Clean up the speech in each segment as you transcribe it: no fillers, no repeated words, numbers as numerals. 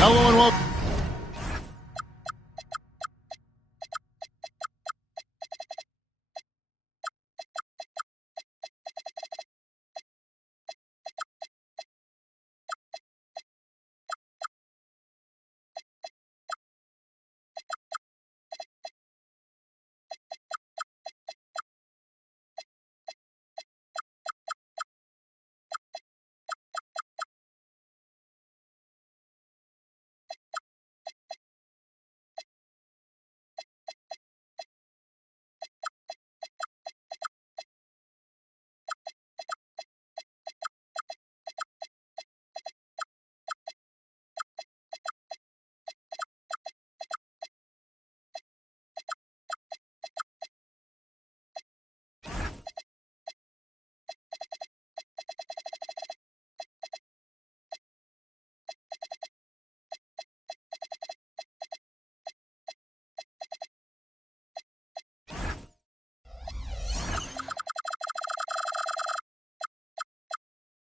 Hello and welcome.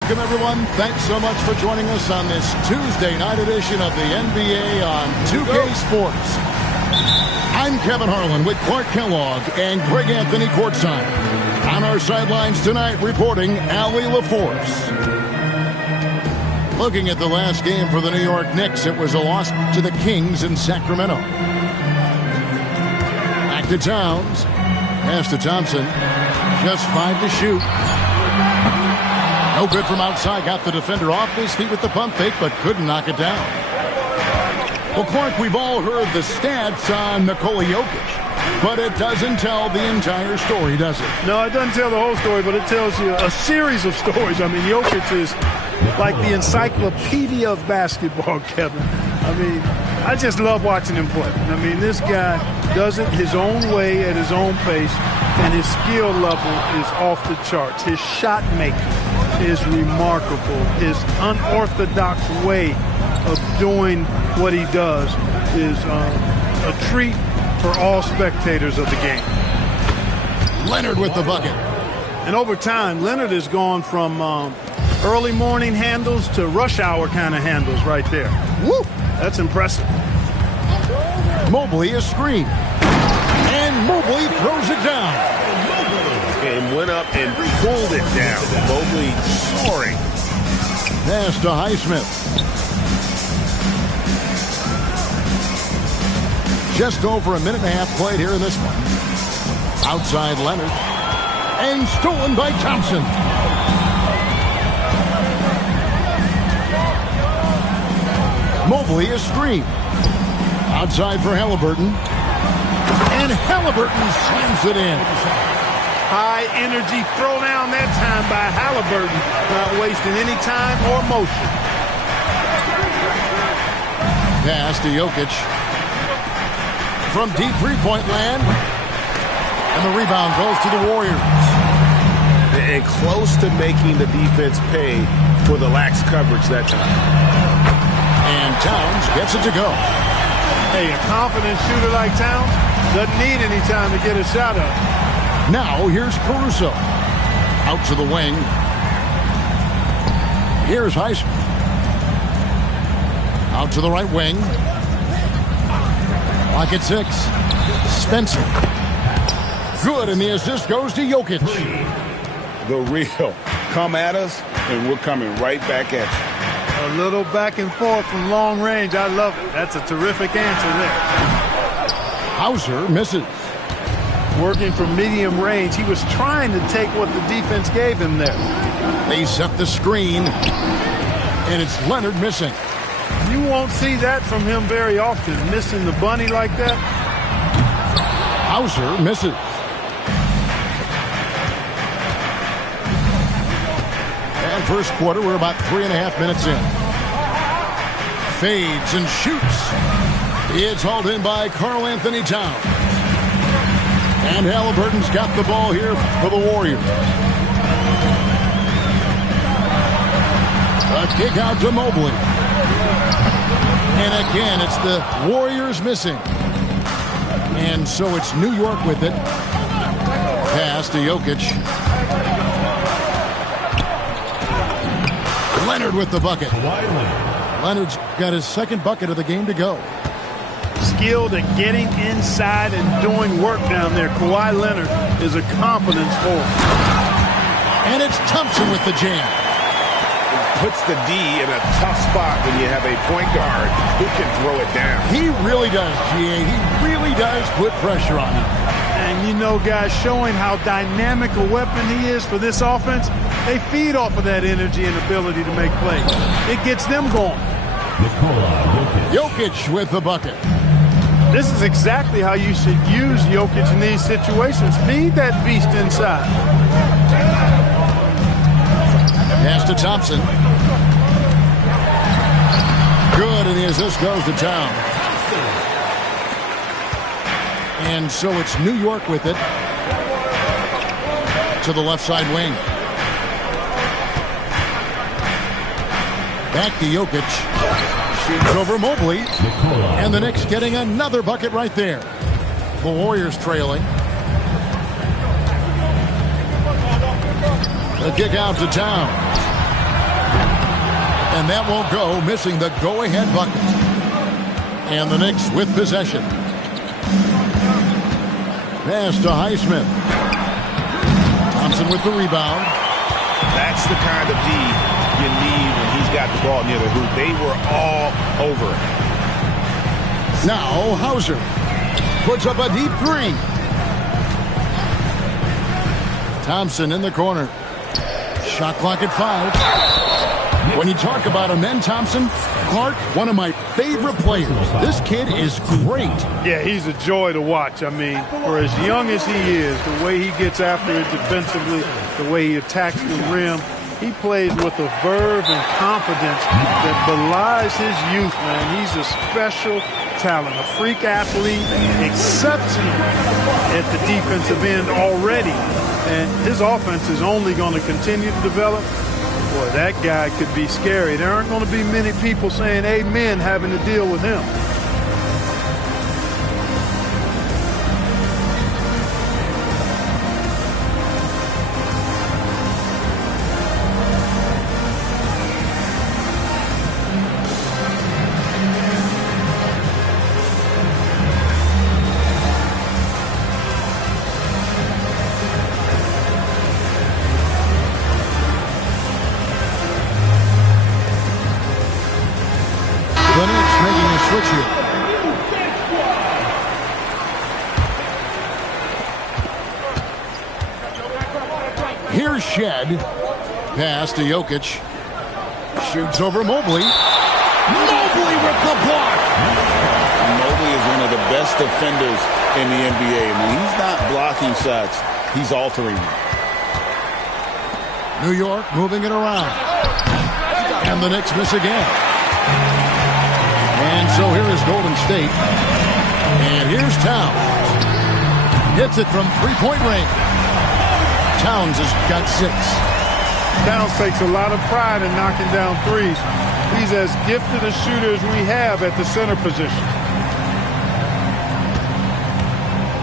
Welcome, everyone. Thanks so much for joining us on this Tuesday night edition of the NBA on 2K Sports. I'm Kevin Harlan with Clark Kellogg and Greg Anthony courtside. On our sidelines tonight, reporting Allie LaForce. Looking at the last game for the New York Knicks, it was a loss to the Kings in Sacramento. Back to Towns. Pass to Thompson. Just 5 to shoot. No good from outside. Got the defender off his feet with the pump fake, but couldn't knock it down. Well, Clark, we've all heard the stats on Nikola Jokic, but it doesn't tell the entire story, does it? No, it doesn't tell the whole story, but it tells you a series of stories. I mean, Jokic is like the encyclopedia of basketball, Kevin. I mean, I just love watching him play. I mean, this guy does it his own way at his own pace, and his skill level is off the charts. His shot making is remarkable. His unorthodox way of doing what he does is a treat for all spectators of the game. Leonard with the bucket. And over time, Leonard has gone from early morning handles to rush hour kind of handles right there. Woo! That's impressive. Mobley a screen. And Mobley throws it down. And went up and pulled it down. Mobley soaring. Pass to Highsmith. Just over a minute and a half played here in this one. Outside Leonard. And stolen by Thompson. Mobley a screen. Outside for Halliburton. And Halliburton slams it in. High energy throwdown that time by Halliburton. Not wasting any time or motion. Pass to Jokic. From deep three-point land. And the rebound goes to the Warriors. And close to making the defense pay for the lax coverage that time. And Towns gets it to go. Hey, a confident shooter like Towns doesn't need any time to get a shot up. Now here's Caruso. Out to the wing. Here's Highsmith. Out to the right wing. Lock at 6. Spencer. Good, and the assist goes to Jokic. The real. Come at us, and we're coming right back at you. A little back and forth from long range. I love it. That's a terrific answer there. Hauser misses. Working from medium range. He was trying to take what the defense gave him there. They set the screen, and it's Leonard missing. You won't see that from him very often, missing the bunny like that. Hauser misses. And first quarter, we're about 3.5 minutes in. Fades and shoots. It's hauled in by Karl Anthony Towns. And Halliburton's got the ball here for the Warriors. A kick out to Mobley. And again, it's the Warriors missing. And so it's New York with it. Pass to Jokic. Leonard with the bucket. Leonard's got his second bucket of the game to go. Skilled at getting inside and doing work down there. Kawhi Leonard is a confidence forward. And it's Thompson with the jam. Puts the D in a tough spot when you have a point guard who can throw it down. He really does, GA. He really does put pressure on him. And you know, guys, showing how dynamic a weapon he is for this offense, they feed off of that energy and ability to make plays. It gets them going. Jokic with the bucket. This is exactly how you should use Jokic in these situations. Feed that beast inside. Pass to Thompson. Good, and the assist goes to Town. And so it's New York with it. To the left side wing. Back to Jokic. Shoots over Mobley. And the Knicks getting another bucket right there. The Warriors trailing. The kick out to Town. And that won't go, missing the go-ahead bucket. And the Knicks with possession. Pass to Highsmith. Thompson with the rebound. That's the kind of D you need when he's got the ball near the hoop. They were all over it. Now Hauser puts up a deep three. Thompson in the corner. Shot clock at 5. When you talk about him, then Thompson, Clark, one of my favorite players. This kid is great. Yeah, he's a joy to watch. I mean, for as young as he is, the way he gets after it defensively, the way he attacks the rim, he plays with a verve and confidence that belies his youth, man. He's a special talent, a freak athlete, exceptional at the defensive end already. And his offense is only going to continue to develop. Boy, that guy could be scary. There aren't going to be many people saying amen having to deal with him. The Knicks making a switch here. Here's Shed. Pass to Jokic. Shoots over Mobley. Mobley with the block. Mobley is one of the best defenders in the NBA. When he's not blocking shots, he's altering them. New York moving it around. And the Knicks miss again. And so here is Golden State. And here's Towns. Hits it from three-point range. Towns has got 6. Towns takes a lot of pride in knocking down threes. He's as gifted a shooter as we have at the center position.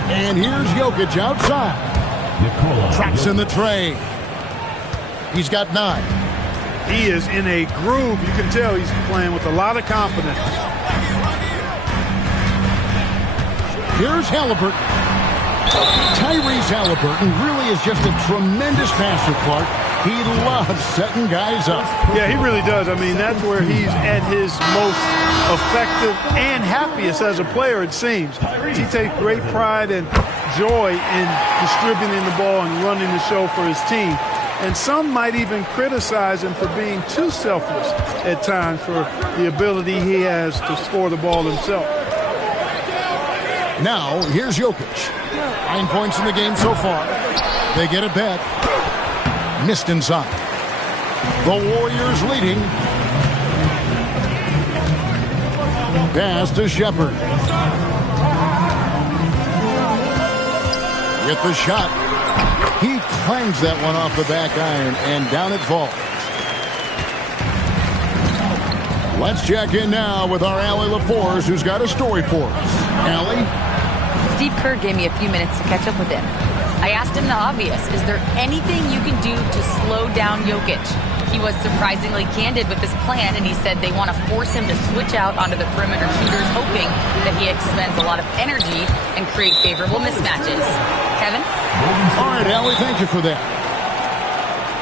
And here's Jokic outside. Traps in the tray. He's got 9. He is in a groove. You can tell he's playing with a lot of confidence. Here's Halliburton. Tyrese Halliburton really is just a tremendous passer, Clark. He loves setting guys up. Yeah, he really does. I mean, that's where he's at his most effective and happiest as a player, it seems. He takes great pride and joy in distributing the ball and running the show for his team. And some might even criticize him for being too selfless at times for the ability he has to score the ball himself. Now, here's Jokic. 9 points in the game so far. They get it back. Missed inside. The Warriors leading. Pass to Shepherd. With the shot. He clangs that one off the back iron, and down it falls. Let's check in now with our Allie LaForce, who's got a story for us. Allie? Steve Kerr gave me a few minutes to catch up with him. I asked him the obvious. Is there anything you can do to slow down Jokic? He was surprisingly candid with his plan, and he said they want to force him to switch out onto the perimeter shooters, hoping that he expends a lot of energy and create favorable mismatches. Kevin? All right, Allie, thank you for that.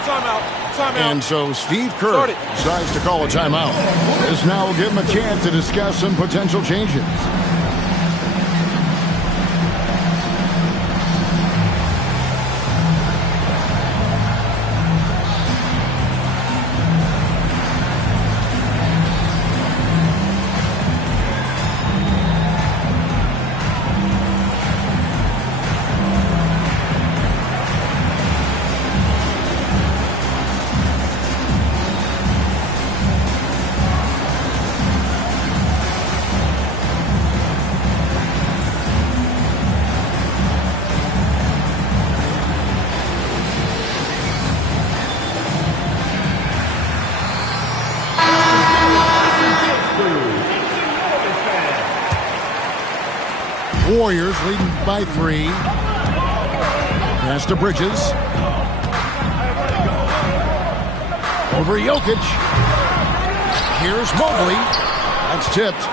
Timeout. And so Steve Kerr decides to call a timeout. This now will give him a chance to discuss some potential changes. Warriors leading by 3. Pass to Bridges. Over Jokic. Here's Mobley. That's tipped.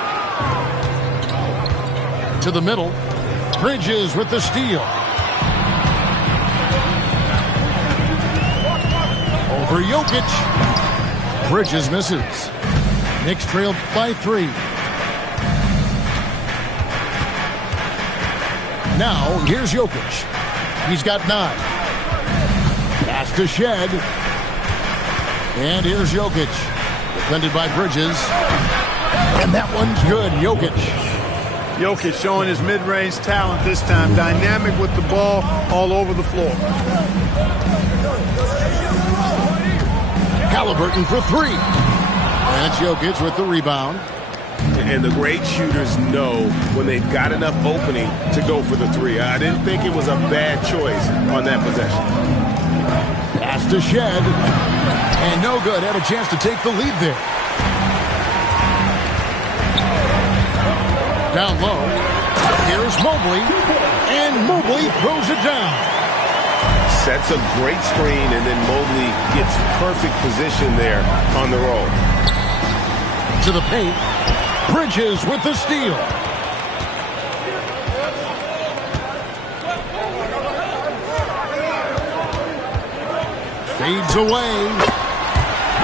To the middle. Bridges with the steal. Over Jokic. Bridges misses. Knicks trailed by 3. Now, here's Jokic. He's got 9. Pass to Shed. And here's Jokic. Defended by Bridges. And that one's good. Jokic. Jokic showing his mid-range talent this time. Dynamic with the ball all over the floor. Halliburton for 3. That's Jokic with the rebound. And the great shooters know when they've got enough opening to go for the 3. I didn't think it was a bad choice on that possession. Pass to Shed. And no good. Had a chance to take the lead there. Down low. Here's Mobley. And Mobley throws it down. Sets a great screen, and then Mobley gets perfect position there on the roll. To the paint. Bridges with the steal. Fades away.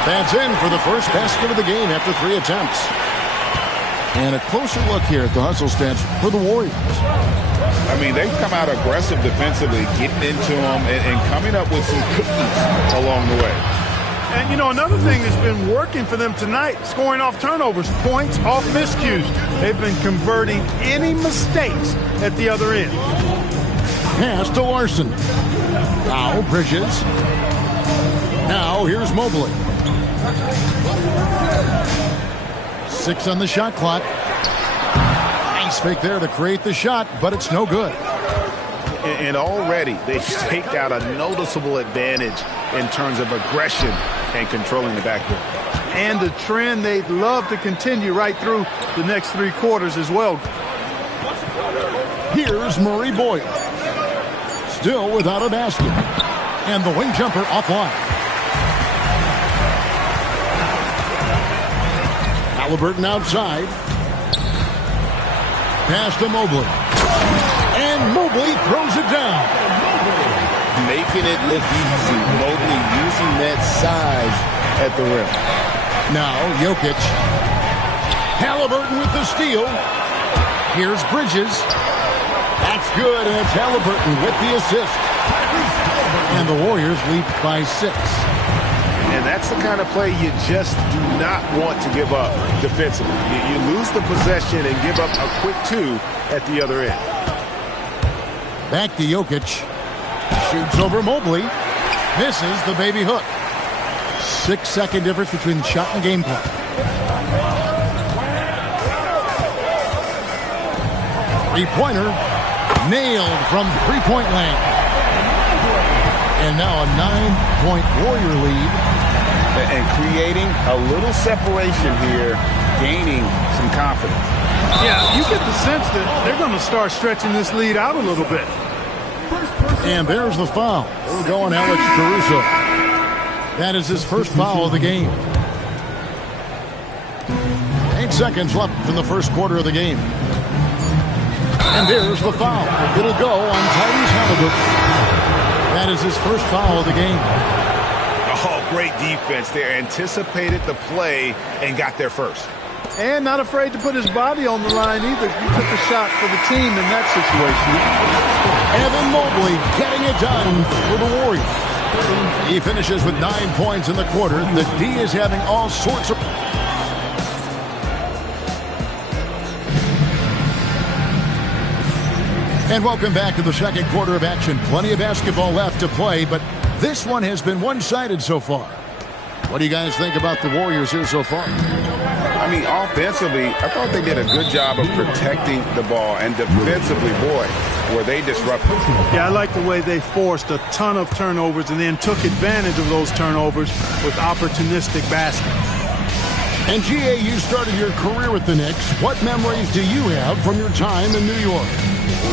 That's in for the first basket of the game after 3 attempts. And a closer look here at the hustle stats for the Warriors. I mean, they've come out aggressive defensively, getting into them and coming up with some cookies along the way. And, you know, another thing that's been working for them tonight, scoring off turnovers, points off miscues. They've been converting any mistakes at the other end. Pass to Larson. Now Bridges. Now here's Mobley. 6 on the shot clock. Nice fake there to create the shot, but it's no good. And already they've staked out a noticeable advantage in terms of aggression and controlling the backcourt. And a trend they'd love to continue right through the next 3 quarters as well. Here's Murray Boyle. Still without a basket. And the wing jumper offline. Halliburton outside. Pass to Mobley. And Mobley throws it down. Making it look easy. Mobley using that size at the rim. Now Jokic. Halliburton with the steal. Here's Bridges. That's good, and it's Halliburton with the assist. And the Warriors lead by 6. And that's the kind of play you just do not want to give up defensively. You lose the possession and give up a quick 2 at the other end. Back to Jokic. Shoots over Mobley. Misses the baby hook. 6-second difference between the shot and game clock. Three-pointer. Nailed from three-point land. And now a 9-point Warrior lead. And creating a little separation here, gaining some confidence. Yeah, you get the sense that they're going to start stretching this lead out a little bit. And there's the foul. We're going Alex Caruso. That is his first foul of the game. 8 seconds left in the first quarter of the game. And there's the foul. It'll go on Tyrese Halliburton. That is his first foul of the game. Oh, great defense there. Anticipated the play and got there first. And not afraid to put his body on the line either. He took a shot for the team in that situation. Evan Mobley getting it done for the Warriors. He finishes with 9 points in the quarter. The D is having all sorts of... And welcome back to the second quarter of action. Plenty of basketball left to play, but this one has been one-sided so far. What do you guys think about the Warriors here so far? I mean, offensively, I thought they did a good job of protecting the ball. And defensively, boy, were they disruptive. Yeah, I like the way they forced a ton of turnovers and then took advantage of those turnovers with opportunistic baskets. And G.A., you started your career with the Knicks. What memories do you have from your time in New York?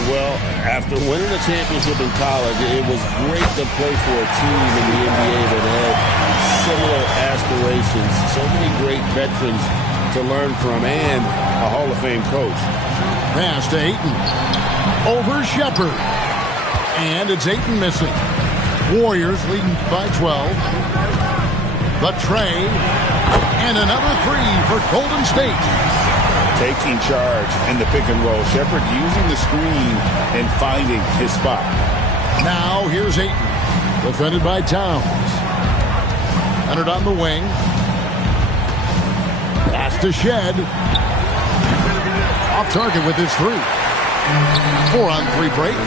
Well, after winning a championship in college, it was great to play for a team in the NBA that had similar aspirations. So many great veterans to learn from and a Hall of Fame coach. Pass to Ayton. Over Shepherd. And it's Ayton missing. Warriors leading by 12. The tray. And another three for Golden State. Taking charge in the pick and roll. Shepherd using the screen and finding his spot. Now here's Ayton. Defended by Towns. Leonard on the wing. Pass to Shed. Off target with his three. 4-on-3 break.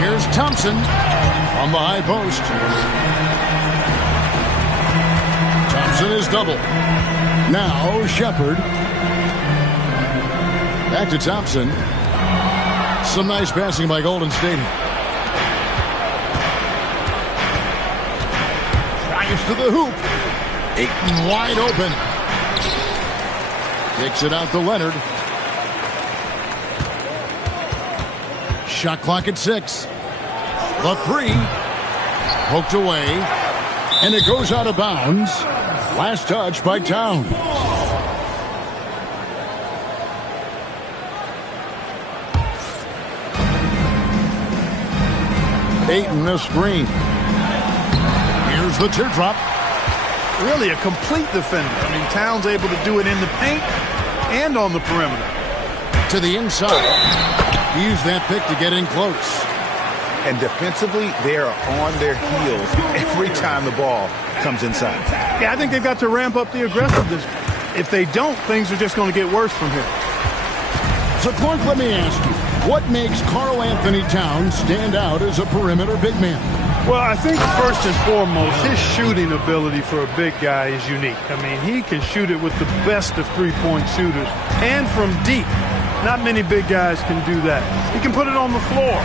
Here's Thompson from the high post. Thompson is double. Now Shepherd. Back to Thompson. Some nice passing by Golden State. Drives to the hoop. Ayton wide open. Kicks it out to Leonard. Shot clock at 6. The three. Poked away. And it goes out of bounds. Last touch by Towns. Ayton the screen. Here's the teardrop. Really a complete defender. I mean, Towns able to do it in the paint and on the perimeter. To the inside. Use that pick to get in close. And defensively, they are on their heels every time the ball comes inside. Yeah, I think they've got to ramp up the aggressiveness. If they don't, things are just going to get worse from here. So, Clark, let me ask you, what makes Karl Anthony Towns stand out as a perimeter big man? Well, I think first and foremost, his shooting ability for a big guy is unique. I mean, he can shoot it with the best of three-point shooters and from deep. Not many big guys can do that. He can put it on the floor.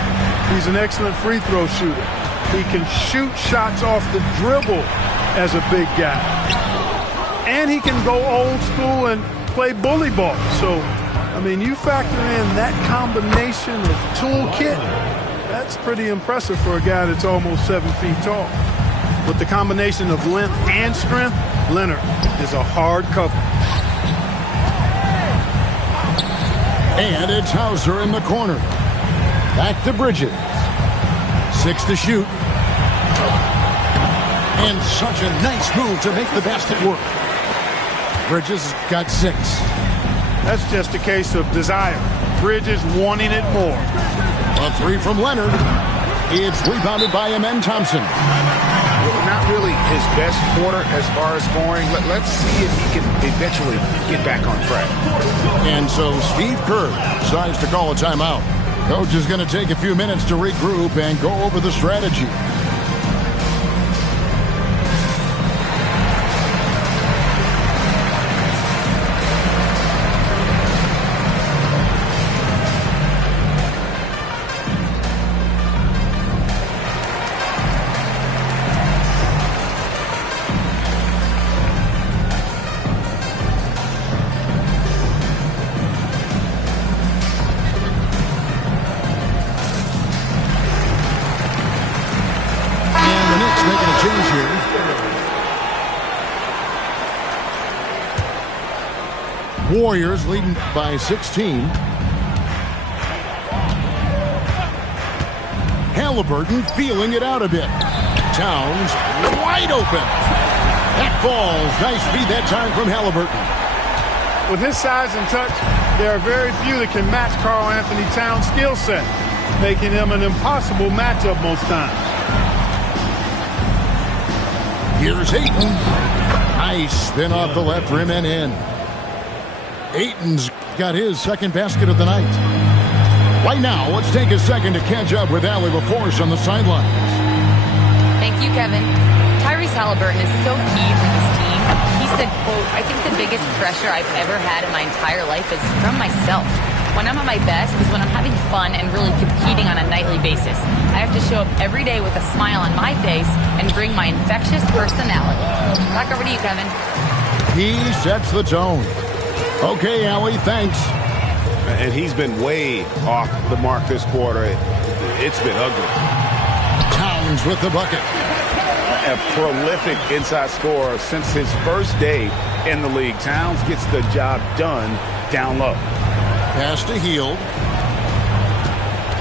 He's an excellent free throw shooter. He can shoot shots off the dribble as a big guy. And he can go old school and play bully ball. So, I mean, you factor in that combination of toolkit, that's pretty impressive for a guy that's almost 7 feet tall. With the combination of length and strength, Leonard is a hard cover. And it's Hauser in the corner. Back to Bridges. 6 to shoot. And such a nice move to make the basket work. Bridges got 6. That's just a case of desire. Bridges wanting it more. A three from Leonard. It's rebounded by Amen Thompson. Not really his best quarter as far as scoring. Let's see if he can eventually get back on track. And so Steve Kerr decides to call a timeout. Coach is going to take a few minutes to regroup and go over the strategy. Bucks making a change here. Warriors leading by 16. Halliburton feeling it out a bit. Towns wide open. That falls. Nice feed that time from Halliburton. With his size and touch, there are very few that can match Karl Anthony Towns' skill set, making him an impossible matchup most times. Here's Ayton. Nice spin off the left rim and in. Ayton's got his second basket of the night. Right now, let's take a second to catch up with Allie LaForce on the sidelines. Thank you, Kevin. Tyrese Halliburton is so key for this team. He said, quote, "I think the biggest pressure I've ever had in my entire life is from myself. When I'm at my best is when I'm having fun and really competing on a nightly basis. I have to show up every day with a smile on my face and bring my infectious personality." Back over to you, Kevin. He sets the tone. Okay, Allie, thanks. And he's been way off the mark this quarter. It's been ugly. Towns with the bucket. A prolific inside scorer since his first day in the league. Towns gets the job done down low. Pass to Hield.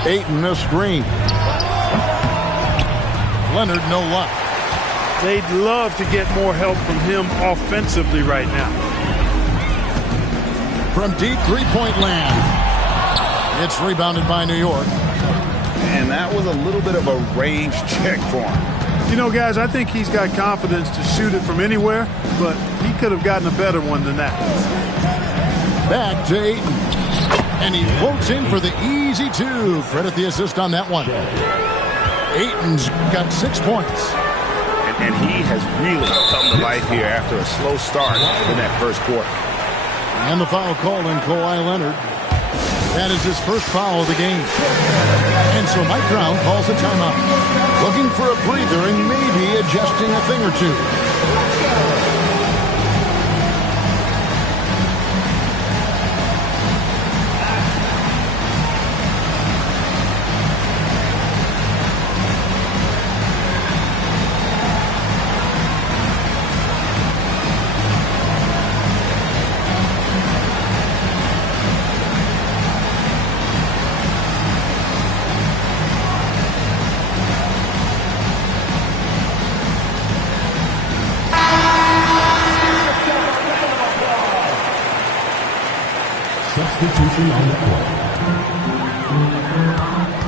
Ayton a screen. Leonard no luck. They'd love to get more help from him offensively right now. From deep three-point land. It's rebounded by New York. And that was a little bit of a range check for him. You know, guys, I think he's got confidence to shoot it from anywhere, but he could have gotten a better one than that. Back to Ayton. And he floats in for the easy two. Credit the assist on that one. Ayton's got 6 points. And he has really come to life here after a slow start in that first quarter. And the foul called on Kawhi Leonard. That is his first foul of the game. And so Mike Brown calls a timeout. Looking for a breather and maybe adjusting a thing or two.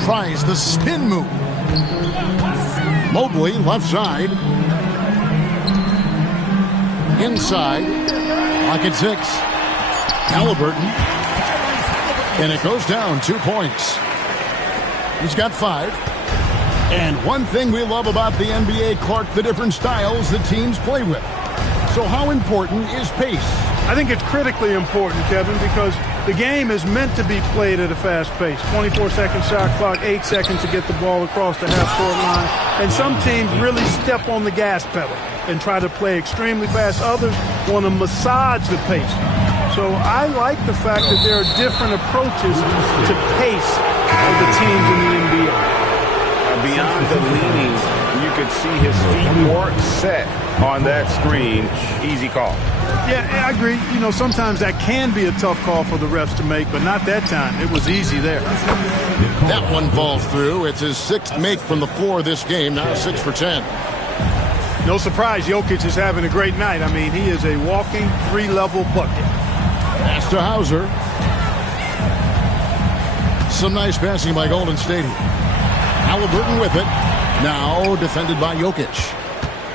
Tries the spin move. Mobley, left side. Inside. Lock at 6. Halliburton. And it goes down 2 points. He's got 5. And one thing we love about the NBA, Clark, the different styles that teams play with. So how important is pace? I think it's critically important, Kevin, because the game is meant to be played at a fast pace. 24-second shot clock, 8 seconds to get the ball across the half-court line. And some teams really step on the gas pedal and try to play extremely fast. Others want to massage the pace. So I like the fact that there are different approaches to pace for the teams in the NBA. Beyond the leaning, you could see his feet weren't set on that screen. Easy call. Yeah, I agree. You know, sometimes that can be a tough call for the refs to make, but not that time. It was easy there. That one falls through. It's his 6th make from the floor this game, now 6 for 10. No surprise, Jokic is having a great night. I mean, he is a walking 3-level bucket. Pass to Hauser. Some nice passing by Golden State. Halliburton with it. Now defended by Jokic.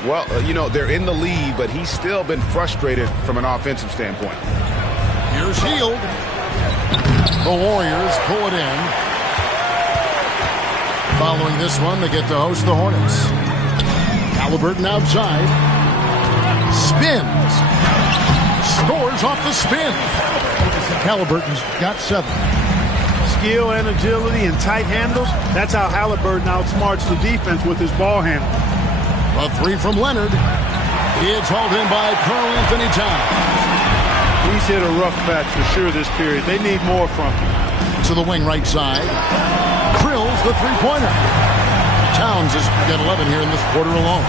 Well, you know, they're in the lead, but he's still been frustrated from an offensive standpoint. Here's Hield. The Warriors pull it in. Following this one, they get to host the Hornets. Halliburton outside. Spins. Scores off the spin. Halliburton's got 7. Skill and agility and tight handles. That's how Halliburton outsmarts the defense with his ball handle. A 3 from Leonard. It's hauled in by Karl Anthony Towns. He's hit a rough patch for sure this period. They need more from him. To the wing right side. Drills the three-pointer. Towns has got 11 here in this quarter alone.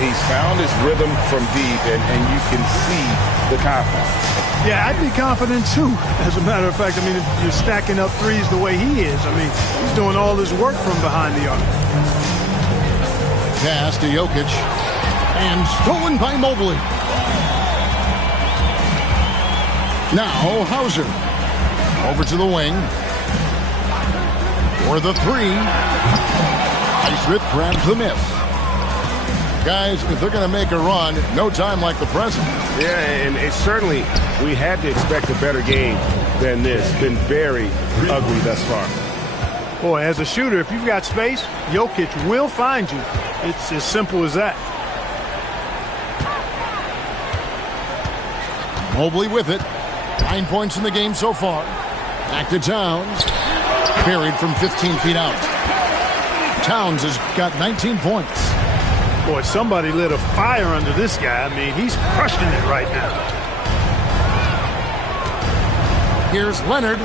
He's found his rhythm from deep, and you can see the confidence. Yeah, I'd be confident too. As a matter of fact, I mean, if you're stacking up threes the way he is, I mean, he's doing all his work from behind the arc. Pass to Jokic. And stolen by Mobley. Now Hauser. Over to the wing. For the three. Highsmith grabs the miss. Guys, if they're going to make a run, no time like the present. Yeah, and it certainly, we had to expect a better game than this. Been very ugly thus far. Boy, as a shooter, if you've got space, Jokic will find you. It's as simple as that. Mobley with it. 9 points in the game so far. Back to Towns. Buried from 15 feet out. Towns has got 19 points. Boy, somebody lit a fire under this guy. I mean, he's crushing it right now. Here's Leonard.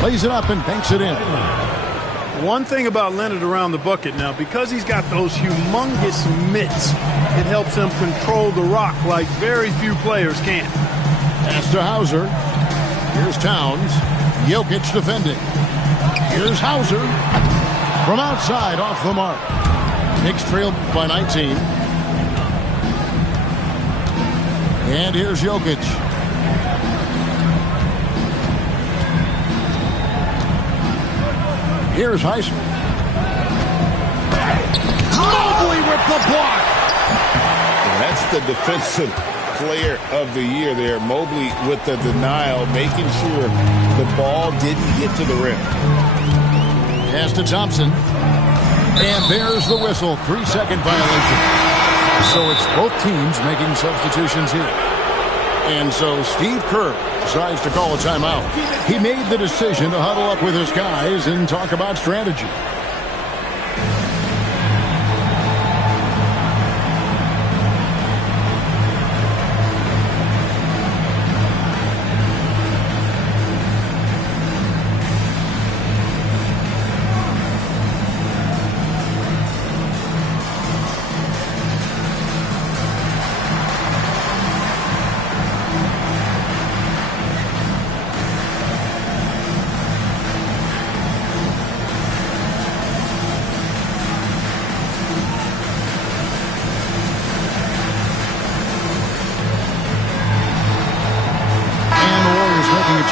Plays it up and banks it in. One thing about Leonard around the bucket now, because he's got those humongous mitts, it helps him control the rock like very few players can. Pass to Hauser. Here's Towns. Jokic defending. Here's Hauser. From outside, off the mark. Knicks trail by 19. And here's Jokic. Here's Highsmith. Mobley with the block. That's the defensive player of the year there. Mobley with the denial, making sure the ball didn't get to the rim. Pass to Thompson. And there's the whistle. 3-second violation. So it's both teams making substitutions here. And so Steve Kerr decides to call a timeout. He made the decision to huddle up with his guys and talk about strategy.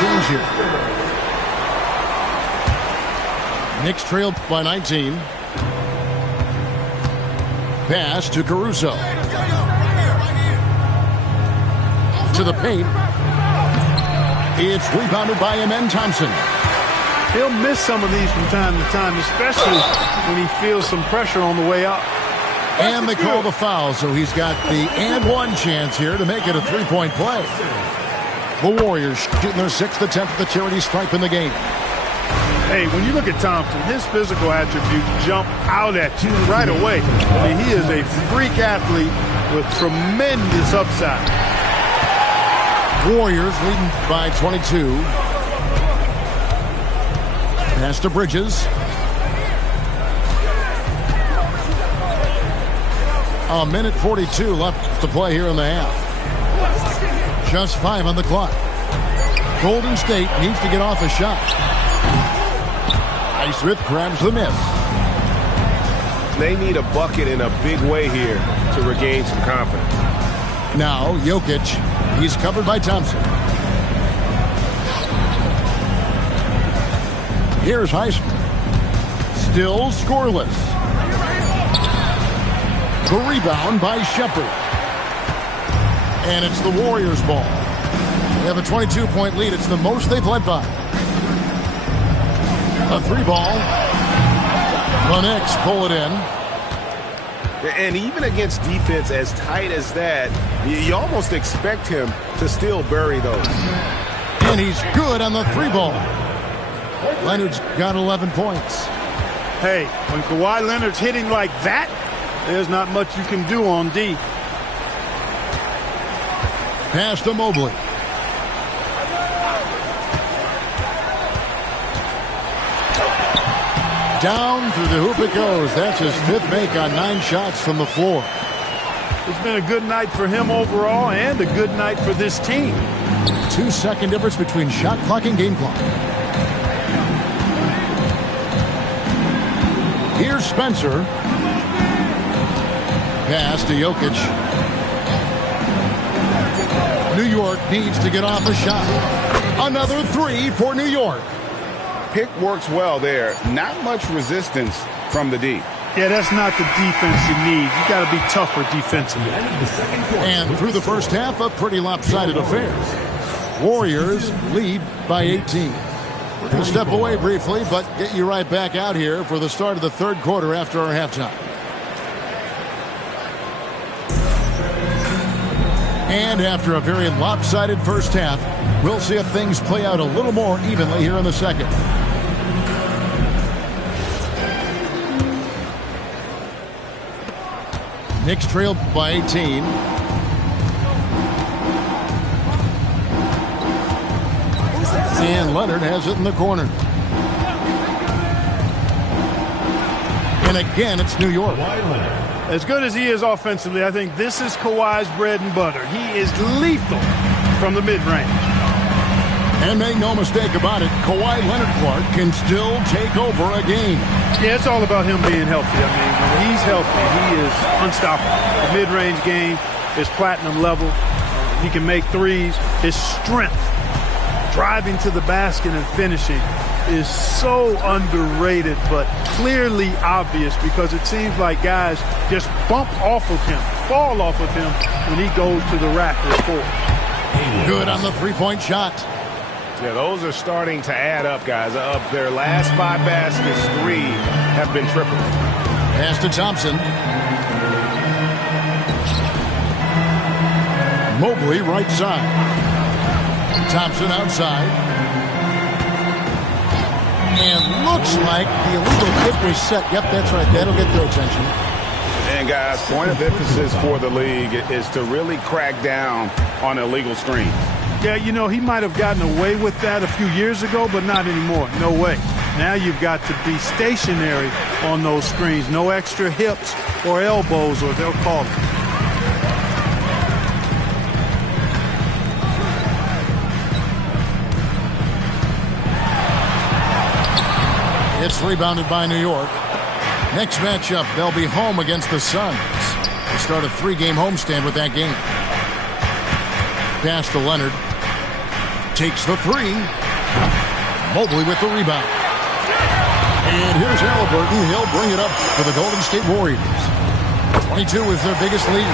Change here. Knicks trail by 19. Pass to Caruso. To the paint. It's rebounded by Amen Thompson. He'll miss some of these from time to time, especially when he feels some pressure on the way up. And they call the foul, so he's got the and one chance here to make it a three-point play. The Warriors shooting their 6th attempt at the charity stripe in the game. Hey, when you look at Thompson, his physical attributes jump out at you right away. I mean, he is a freak athlete with tremendous upside. Warriors leading by 22. Pass to Bridges. A minute 42 left to play here in the half. Just 5 on the clock. Golden State needs to get off a shot. Highsmith grabs the miss. They need a bucket in a big way here to regain some confidence. Now Jokic. He's covered by Thompson. Here's Highsmith. Still scoreless. The rebound by Shepard. And it's the Warriors' ball. They have a 22-point lead. It's the most they've led by. A 3-ball. The Knicks pull it in. And even against defense as tight as that, you almost expect him to still bury those. And he's good on the 3-ball. Leonard's got 11 points. Hey, when Kawhi Leonard's hitting like that, there's not much you can do on D. Pass to Mobley. Down through the hoop it goes. That's his 5th make on 9 shots from the floor. It's been a good night for him overall and a good night for this team. 2-second difference between shot clock and game clock. Here's Spencer. Pass to Jokic. New York needs to get off a shot. Another 3 for New York. Pick works well there. Not much resistance from the D. Yeah, that's not the defense you need. You got to be tougher defensively. And through the first half, a pretty lopsided affair. Warriors lead by 18. We're going to step away briefly, but get you right back out here for the start of the 3rd quarter after our halftime. And after a very lopsided first half, we'll see if things play out a little more evenly here in the 2nd. Knicks trail by 18. And Leonard has it in the corner. And again, it's New York. As good as he is offensively, I think this is Kawhi's bread and butter. He is lethal from the mid-range. And make no mistake about it, Kawhi Leonard Clark can still take over a game. Yeah, it's all about him being healthy. I mean, when he's healthy, he is unstoppable. The mid-range game is platinum level. He can make threes. His strength, driving to the basket and finishing, is so underrated, but clearly obvious because it seems like guys just bump off of him, fall off of him when he goes to the rack or four. Good on the 3-point shot. Yeah, those are starting to add up, guys. Of their last 5 baskets, 3 have been triples. Pass to Thompson. Mobley right side. Thompson outside. And looks like the illegal kick was set. Yep, that's right. That'll get their attention. And, guys, point of emphasis for the league is to really crack down on illegal screens. Yeah, you know, he might have gotten away with that a few years ago, but not anymore. No way. Now you've got to be stationary on those screens. No extra hips or elbows, or they'll call it. It's rebounded by New York. Next matchup, they'll be home against the Suns. They start a 3-game homestand with that game. Pass to Leonard. Takes the 3. Mobley with the rebound. And here's Halliburton. He'll bring it up for the Golden State Warriors. 22 is their biggest lead.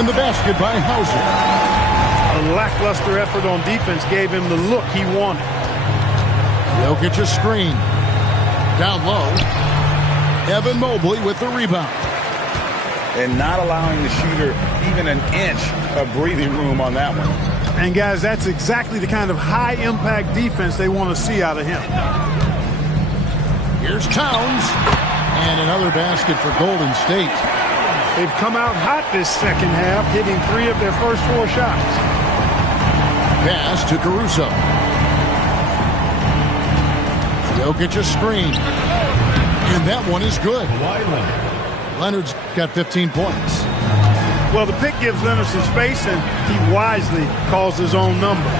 And the basket by Hauser. A lackluster effort on defense gave him the look he wanted. Jokic a screen. Down low. Evan Mobley with the rebound. And not allowing the shooter even an inch of breathing room on that one. And, guys, that's exactly the kind of high-impact defense they want to see out of him. Here's Towns. And another basket for Golden State. They've come out hot this second half, hitting 3 of their first 4 shots. Pass to Caruso. Jokic a screen. And that one is good. Leonard's got 15 points. Well, the pick gives Leonard some space, and he wisely calls his own number.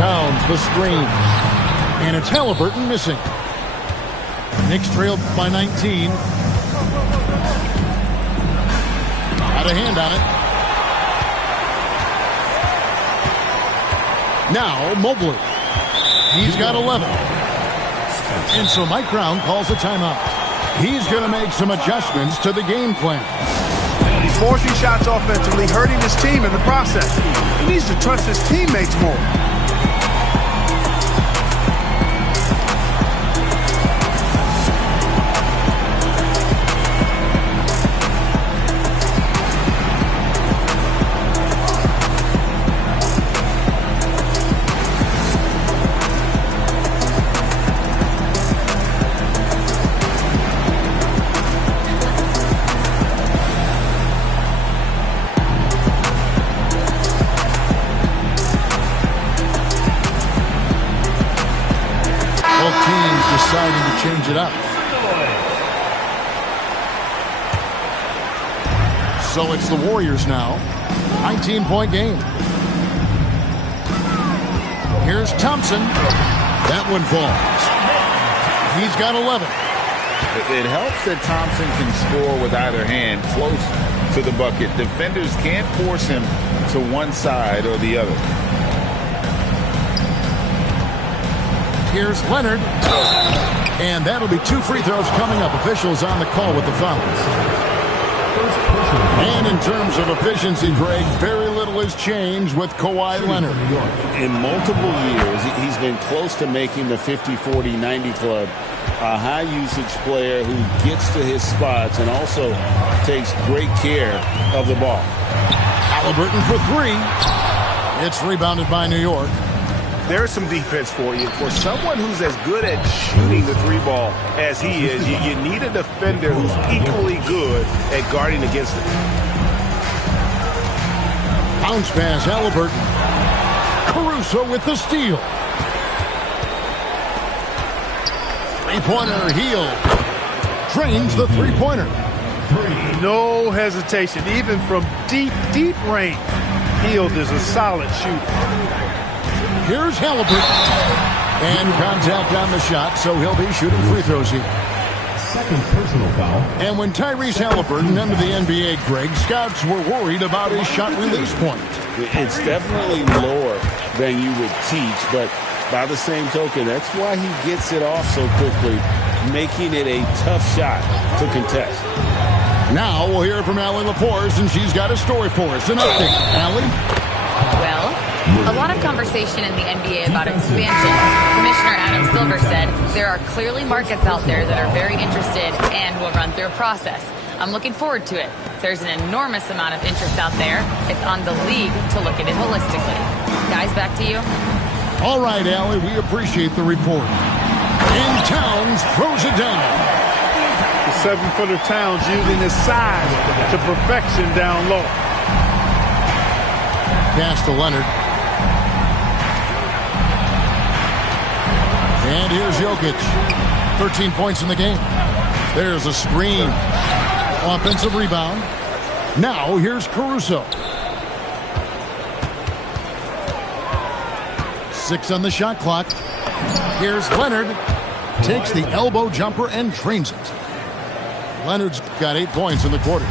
Towns the screen. And it's Halliburton missing. Knicks trailed by 19. Got a hand on it. Now Mobley. He's got 11. And so Mike Brown calls a timeout. He's going to make some adjustments to the game plan. He's forcing shots offensively, hurting his team in the process. He needs to trust his teammates more. Both teams deciding to change it up. So it's the Warriors now. 19-point game. Here's Thompson. That one falls. He's got 11. It helps that Thompson can score with either hand close to the bucket. Defenders can't force him to one side or the other. Here's Leonard. And that'll be 2 free throws coming up. Officials on the call with the fouls. And in terms of efficiency, Greg, very little has changed with Kawhi Leonard. In multiple years, he's been close to making the 50-40-90 club. A high-usage player who gets to his spots and also takes great care of the ball. Halliburton for 3. It's rebounded by New York. There's some defense for you. For someone who's as good at shooting the 3-ball as he is, you need a defender who's equally good at guarding against it. Bounce pass, Halliburton. Caruso with the steal. Three-pointer, Heel. Drains the three-pointer. No hesitation, even from deep, deep range. Hield is a solid shooter. Here's Halliburton. And contact on the shot, so he'll be shooting free throws here. Second personal foul. And when Tyrese Halliburton entered the NBA, Greg, scouts were worried about his shot release point. It's definitely lower than you would teach, but by the same token, that's why he gets it off so quickly, making it a tough shot to contest. Now we'll hear from Allie LaForce, and she's got a story for us. An update. Allie? Well, a lot of conversation in the NBA about expansion. Commissioner Adam Silver said there are clearly markets out there that are very interested and will run through a process. I'm looking forward to it. There's an enormous amount of interest out there. It's on the league to look at it holistically. Guys, back to you. All right, Allie, we appreciate the report. And Towns throws it down. The 7-footer Towns using his size to perfection down low. Pass to Leonard. And here's Jokic. 13 points in the game. There's a screen. Offensive rebound. Now here's Caruso. 6 on the shot clock. Here's Leonard. Takes the elbow jumper and drains it. Leonard's got 8 points in the quarter.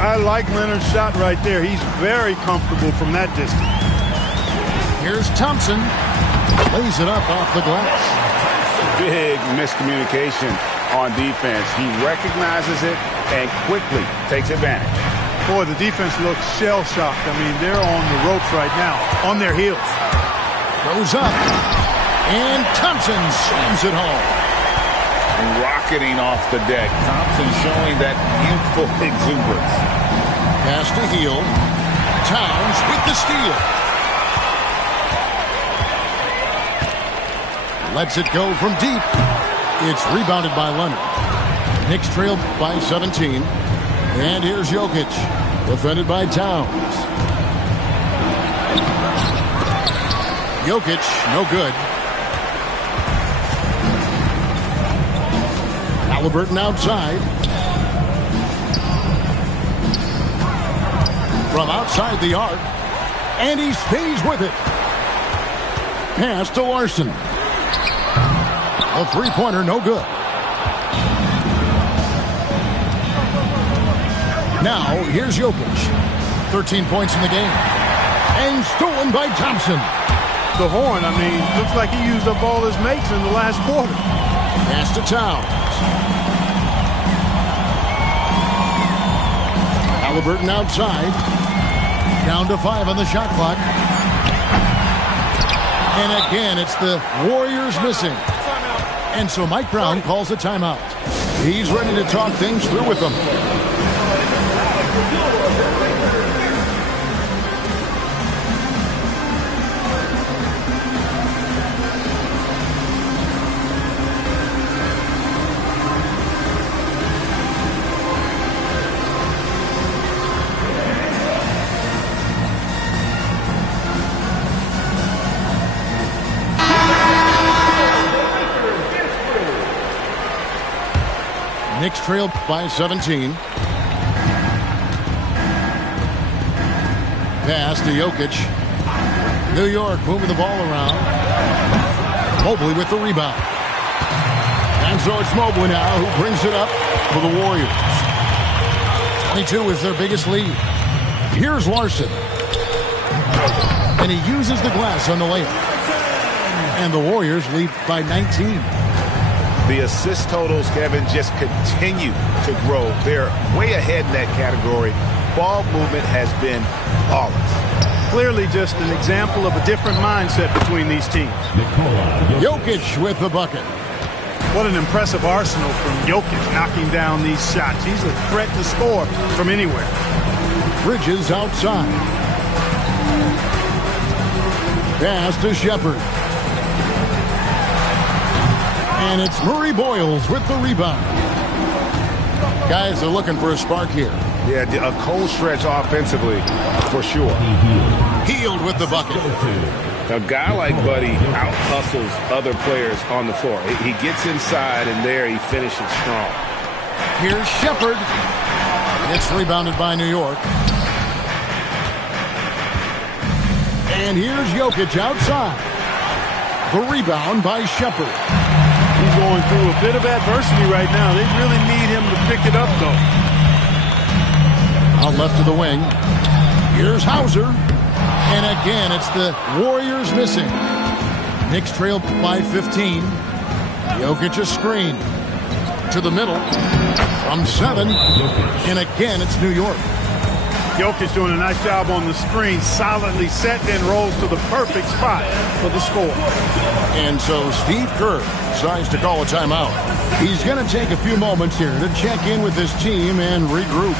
I like Leonard's shot right there. He's very comfortable from that distance. Here's Thompson. Lays it up off the glass. Big miscommunication on defense. He recognizes it and quickly takes advantage. Boy, the defense looks shell-shocked. I mean, they're on the ropes right now, on their heels. Goes up. And Thompson slams it home. Rocketing off the deck. Thompson showing that youthful exuberance. Pass to Heel. Towns with the steal. Lets it go from deep. It's rebounded by Leonard. Knicks trail by 17. And here's Jokic. Defended by Towns. Jokic, no good. Halliburton outside. From outside the arc. And he stays with it. Pass to Larson. A three-pointer, no good. Now, here's Jokic. 13 points in the game. And stolen by Thompson. The horn, I mean, looks like he used up all his mates in the last quarter. Pass to Towns. Halliburton outside. Down to 5 on the shot clock. And again, it's the Warriors missing. And so Mike Brown calls a timeout. He's ready to talk things through with them. Knicks trail by 17. Pass to Jokic. New York moving the ball around. Mobley with the rebound. And so it's Mobley now who brings it up for the Warriors. 22 is their biggest lead. Here's Larson. And he uses the glass on the layup. And the Warriors lead by 19. The assist totals, Kevin, just continue to grow. They're way ahead in that category. Ball movement has been flawless. Clearly just an example of a different mindset between these teams. Jokic with the bucket. What an impressive arsenal from Jokic knocking down these shots. He's a threat to score from anywhere. Bridges outside. Pass to Shepard. And it's Murray Boyles with the rebound. Guys are looking for a spark here. Yeah, a cold stretch offensively, for sure. Healed with the bucket. A guy like Buddy out-hustles other players on the floor. He gets inside, and there he finishes strong. Here's Shepard. It's rebounded by New York. And here's Jokic outside. The rebound by Shepard. He's going through a bit of adversity right now. They really need him to pick it up, though. Out left of the wing. Here's Hauser. And again, it's the Warriors missing. Knicks trail by 15. Jokic a screen. To the middle. From 7. And again, it's New York. Jokic doing a nice job on the screen. Solidly set, then rolls to the perfect spot for the score. And so Steve Kerr decides to call a timeout. He's going to take a few moments here to check in with his team and regroup.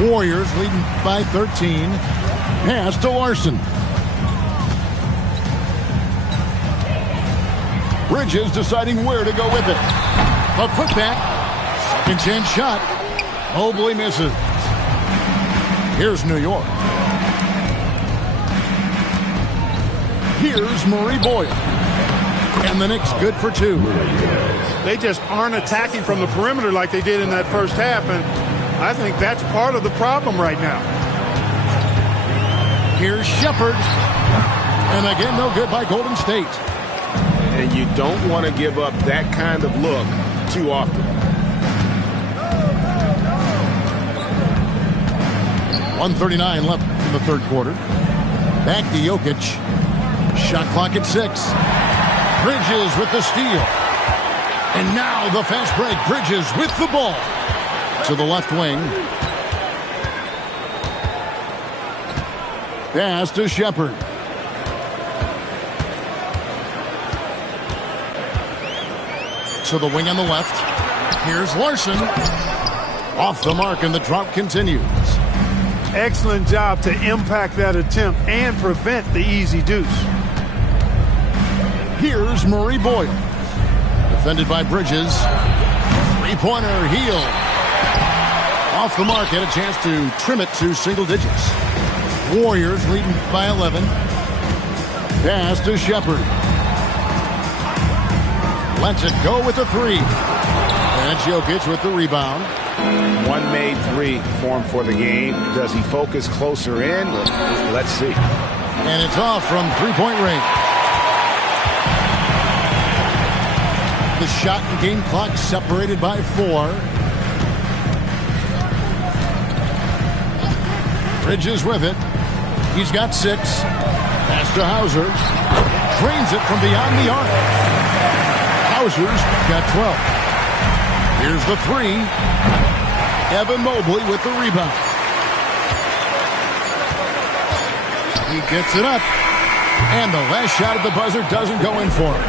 Warriors leading by 13. Pass to Larson. Bridges deciding where to go with it. A putback. Second chance shot. Mobley misses. Here's New York. Here's Murray Boyle. And the Knicks good for 2. They just aren't attacking from the perimeter like they did in that first half, and I think that's part of the problem right now. Here's Shepard. And again, no good by Golden State. And you don't want to give up that kind of look too often. 1:39 left in the third quarter. Back to Jokic. Shot clock at 6. Bridges with the steal. And now the fast break. Bridges with the ball. To the left wing. Pass to Shepard. To the wing on the left. Here's Larson. Off the mark, and the drought continues. Excellent job to impact that attempt and prevent the easy deuce. Here's Murray Boyle. Defended by Bridges. Three-pointer, heel. Off the mark, had a chance to trim it to single digits. Warriors leading by 11. Pass to Shepard. Lets it go with the 3. And Jokic with the rebound. One made 3 for him for the game. Does he focus closer in? Let's see. And it's off from three-point range. The shot and game clock separated by 4. Bridges with it. He's got 6. Pass to Hauser. Drains it from beyond the arc. Hauser's got 12. Here's the 3. Evan Mobley with the rebound. He gets it up. And the last shot at the buzzer doesn't go in for him.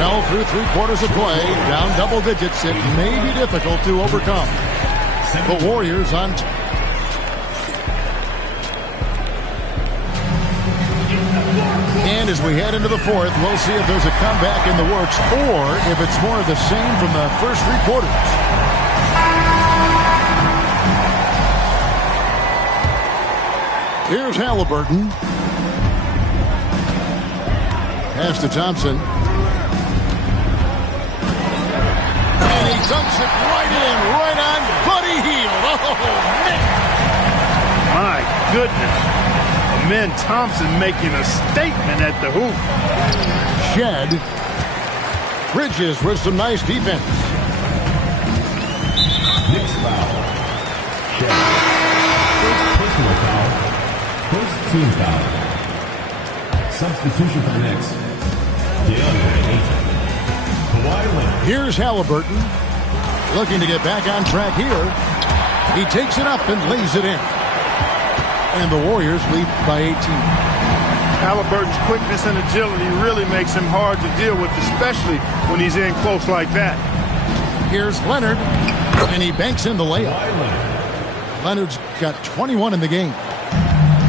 Well, through 3 quarters of play, down double digits, it may be difficult to overcome. The Warriors on And as we head into the fourth, we'll see if there's a comeback in the works or if it's more of the same from the first three quarters. Here's Halliburton. Pass to Thompson. And he dunks it right in, right on Buddy Hield. Oh, man. My goodness. Man, Thompson making a statement at the hoop. Shed. Bridges with some nice defense. Next foul. Shed. First personal foul. First team foul. Substitution for the next. DeAndre Ayton. Kawhi Leonard. Here's Halliburton. Looking to get back on track here. He takes it up and lays it in. And the Warriors lead by 18. Halliburton's quickness and agility really makes him hard to deal with, especially when he's in close like that. Here's Leonard, and he banks in the layup. Leonard's got 21 in the game.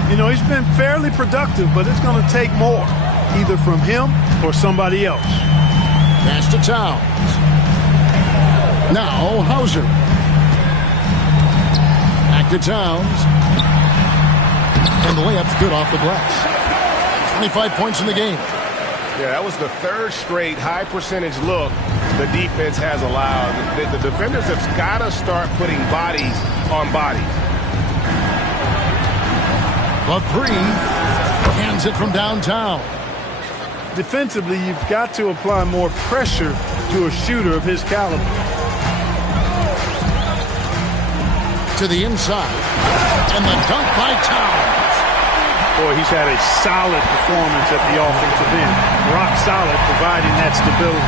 You know, he's been fairly productive, but it's going to take more, either from him or somebody else. Pass to Towns. Now Hauser. Back to Towns. And the layup's good off the glass. 25 points in the game. Yeah, that was the third straight high percentage look the defense has allowed. The defenders have got to start putting bodies on bodies. The three. Hands it from downtown. Defensively, you've got to apply more pressure to a shooter of his caliber. To the inside. And the dunk by Towns. Boy, he's had a solid performance at the offensive end. Rock solid, providing that stability.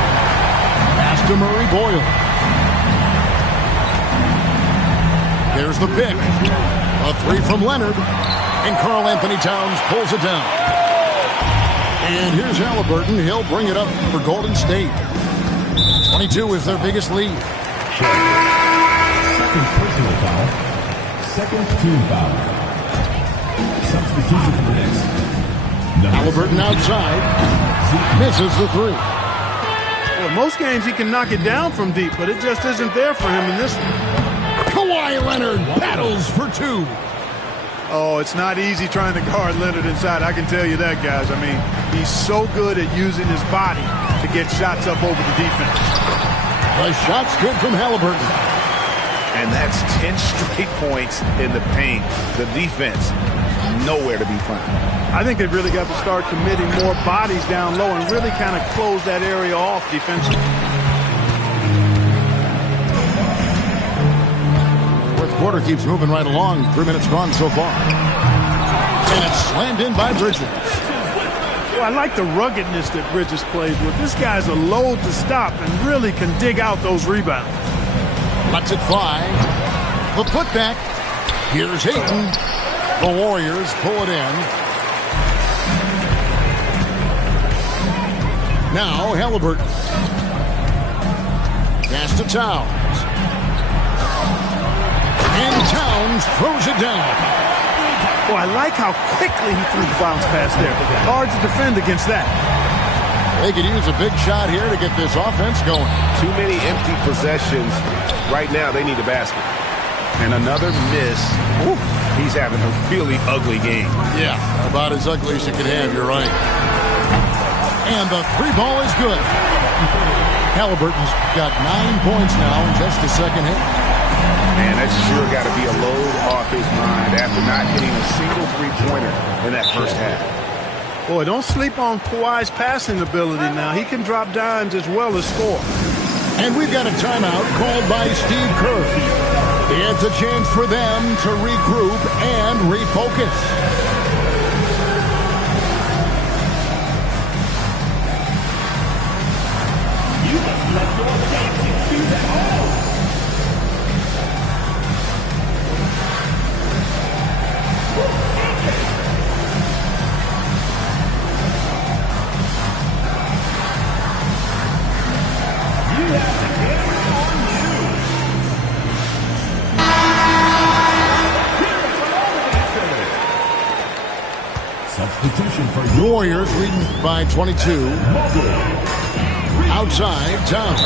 Pass to Murray Boyle. There's the pick. A three from Leonard. And Karl Anthony Towns pulls it down. And here's Halliburton. He'll bring it up for Golden State. 22 is their biggest lead. Second personal foul. Second team foul. Substitution for the next. Halliburton outside. Misses the three. Well, most games he can knock it down from deep, but it just isn't there for him in this one. Kawhi Leonard battles for two. Oh, it's not easy trying to guard Leonard inside. I can tell you that, guys. I mean, he's so good at using his body to get shots up over the defense. The shot's good from Halliburton. And that's 10 straight points in the paint. The defense, nowhere to be found. I think they've really got to start committing more bodies down low and really kind of close that area off defensively. Fourth quarter keeps moving right along. 3 minutes gone so far. And it's slammed in by Bridges. Well, I like the ruggedness that Bridges plays with. This guy's a load to stop and really can dig out those rebounds. Lets it fly. The putback. Here's Ayton. The Warriors pull it in. Now Halliburton. Pass to Towns. And Towns throws it down. Oh, I like how quickly he threw the bounce pass there. Hard to defend against that. They could use a big shot here to get this offense going. Too many empty possessions. Right now, they need a basket. And another miss. Whew, he's having a really ugly game. Yeah, about as ugly as you can have, you're right. And the three ball is good. Halliburton's got 9 points now in just the second hit. Man, that's sure got to be a load off his mind after not hitting a single three-pointer in that first half. Boy, don't sleep on Kawhi's passing ability now. He can drop dimes as well as score. And we've got a timeout called by Steve Kerr. It's a chance for them to regroup and refocus. You must let your dancing shoes at home. You have the game on you. Here's for all the dancers. Substitution for Warriors leading by 22. Outside, Towns.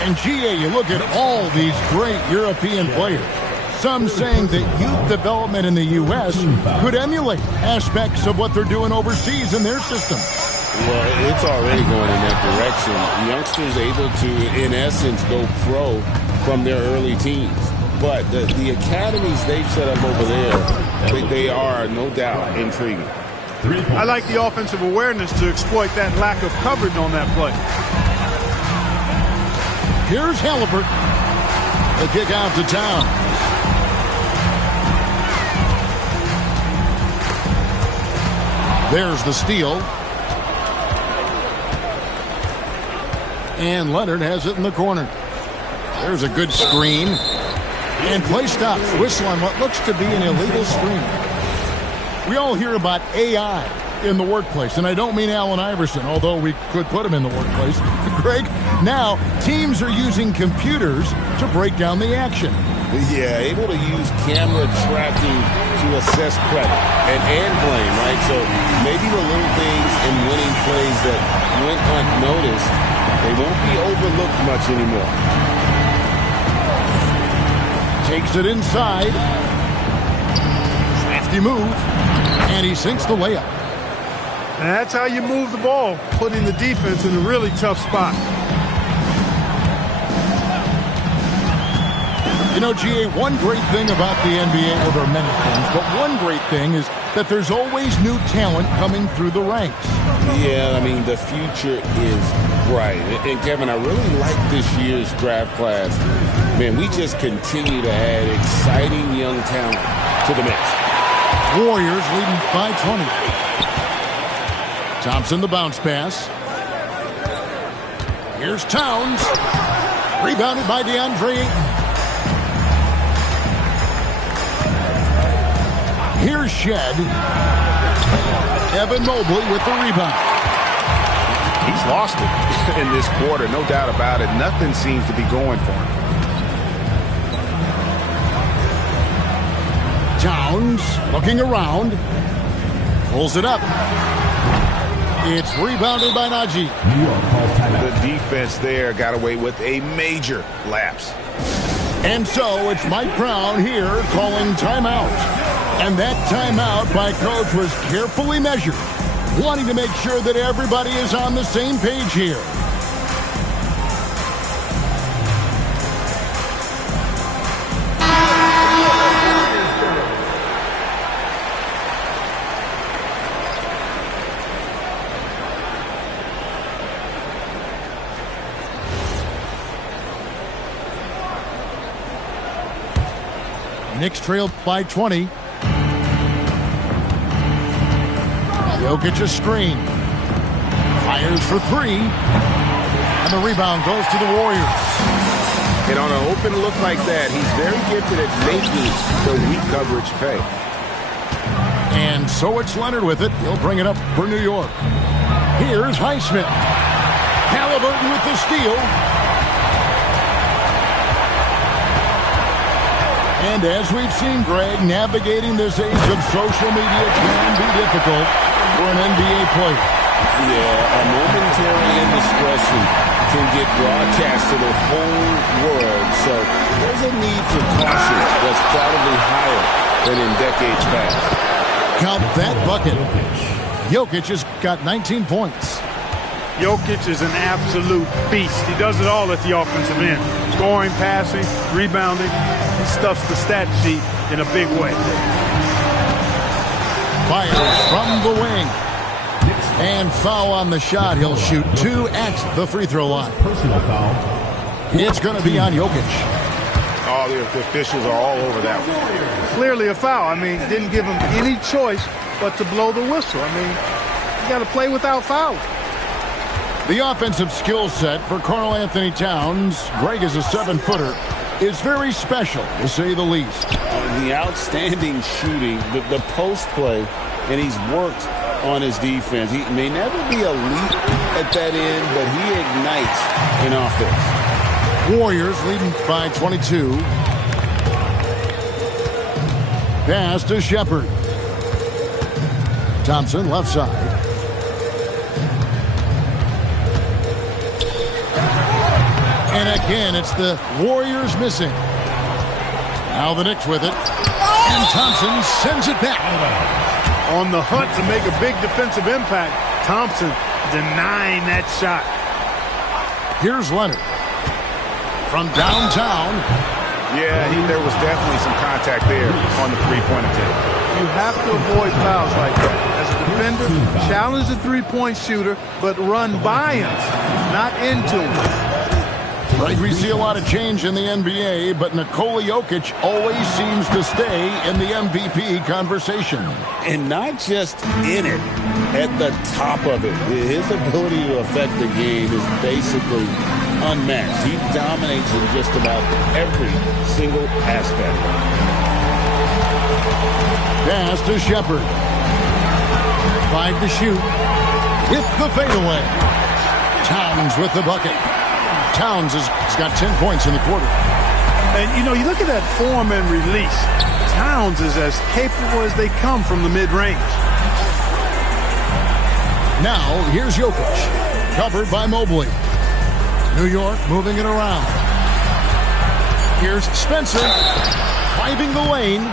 And GA, you look at all these great European players. Some saying that youth development in the U.S. could emulate aspects of what they're doing overseas in their system. Well, it's already going in that direction. Youngsters able to, in essence, go pro from their early teens. But the academies they've set up over there, they are, no doubt, intriguing. I like the offensive awareness to exploit that lack of coverage on that play. Here's Halliburton. The kick out to Towns. There's the steal. And Leonard has it in the corner. There's a good screen. And play stops. Whistle on what looks to be an illegal screen. We all hear about AI in the workplace, and I don't mean Allen Iverson, although we could put him in the workplace. Greg, now teams are using computers to break down the action. Yeah, able to use camera tracking to assess credit and blame, right? So maybe the little things in winning plays that went unnoticed, they won't be overlooked much anymore. Takes it inside. Crafty move. And he sinks the layup. And that's how you move the ball, putting the defense in a really tough spot. You know, GA, one great thing about the NBA, well, there are many things, but one great thing is that there's always new talent coming through the ranks. Yeah, I mean, the future is bright. And Kevin, I really like this year's draft class. Man, we just continue to add exciting young talent to the mix. Warriors leading by 20. Thompson the bounce pass. Here's Towns. Rebounded by DeAndre Ayton. Here's Shed. Evan Mobley with the rebound. He's lost it in this quarter, no doubt about it. Nothing seems to be going for him. Towns looking around. Pulls it up. It's rebounded by Najee. The defense there got away with a major lapse. And so it's Mike Brown here calling timeout. And that timeout by coach was carefully measured, wanting to make sure that everybody is on the same page here. Knicks trailed by 20. Jokic a screen. Fires for three. And the rebound goes to the Warriors. And on an open look like that, he's very gifted at making the weak coverage pay. And so it's Leonard with it. He'll bring it up for New York. Here's Highsmith. Halliburton with the steal. And as we've seen, Greg, navigating this age of social media can be difficult for an NBA player. Yeah, a momentary indiscretion can get broadcast to the whole world. So there's a need for caution that's probably higher than in decades past. Count that bucket. Jokic has got 19 points. Jokic is an absolute beast. He does it all at the offensive end. Scoring, passing, rebounding. He stuffs the stat sheet in a big way. Fires from the wing. And foul on the shot. He'll shoot 2 at the free throw line. Personal foul. It's going to be on Jokic. Oh, the officials are all over that one. Clearly a foul. I mean, didn't give him any choice but to blow the whistle. I mean, you got to play without fouls. The offensive skill set for Karl Anthony Towns, Greg is a 7-footer, is very special, to say the least. The outstanding shooting, the post play, and he's worked on his defense. He may never be elite at that end, but he ignites in offense. Warriors leading by 22. Pass to Shepard. Thompson, left side. And again, it's the Warriors missing. Now the Knicks with it. And Thompson sends it back. On the hunt to make a big defensive impact. Thompson denying that shot. Here's Leonard. From downtown. Yeah, there was definitely some contact there on the three-point attempt. You have to avoid fouls like that. As a defender, challenge the three-point shooter, but run by him, not into him. Right, we see a lot of change in the NBA, but Nikola Jokic always seems to stay in the MVP conversation. And not just in it, at the top of it. His ability to affect the game is basically unmatched. He dominates in just about every single aspect. Pass to Shepard. 5 to shoot. With the fadeaway. Towns with the bucket. Towns has got 10 points in the quarter. And, you know, you look at that form and release. Towns is as capable as they come from the mid-range. Now, here's Jokic. Covered by Mobley. New York moving it around. Here's Spencer. Driving the lane.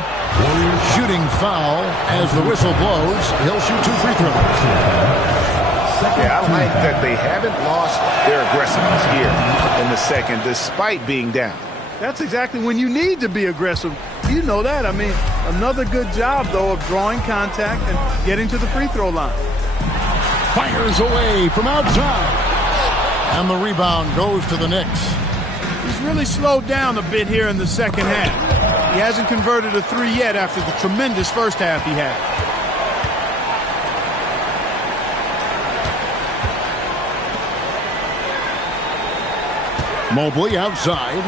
Shooting foul as the whistle blows. He'll shoot 2 free throws. Yeah, I like that they haven't lost their aggressiveness here in the second, despite being down. That's exactly when you need to be aggressive. You know that. I mean, another good job, though, of drawing contact and getting to the free throw line. Fires away from outside. And the rebound goes to the Knicks. He's really slowed down a bit here in the second half. He hasn't converted a 3 yet after the tremendous first half he had. Mobley outside.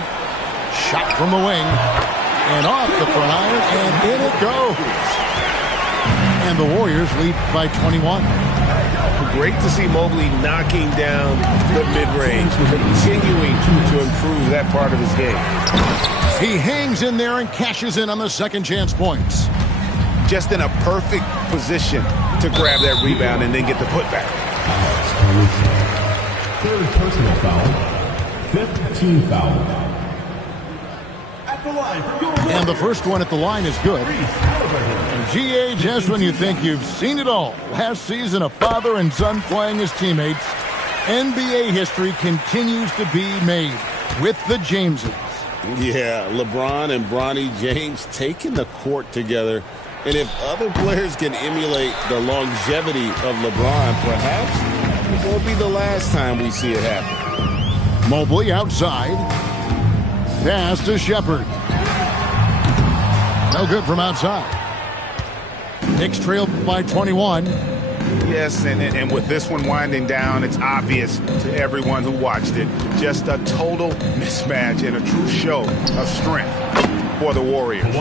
Shot from the wing. And off the front iron. And in it goes. And the Warriors lead by 21. Great to see Mobley knocking down the mid-range, continuing to improve that part of his game. He hangs in there and cashes in on the second chance points. Just in a perfect position to grab that rebound and then get the putback. Third personal foul. 5th team foul. At the line. And the first one at the line is good. And GA, just when you think you've seen it all. Last season, a father and son playing as teammates. NBA history continues to be made with the Jameses. Yeah, LeBron and Bronny James taking the court together. And if other players can emulate the longevity of LeBron, perhaps it won't be the last time we see it happen. Mobley outside. Pass to Shepard. No good from outside. Knicks trail by 21. Yes, and with this one winding down, it's obvious to everyone who watched it. Just a total mismatch and a true show of strength for the Warriors.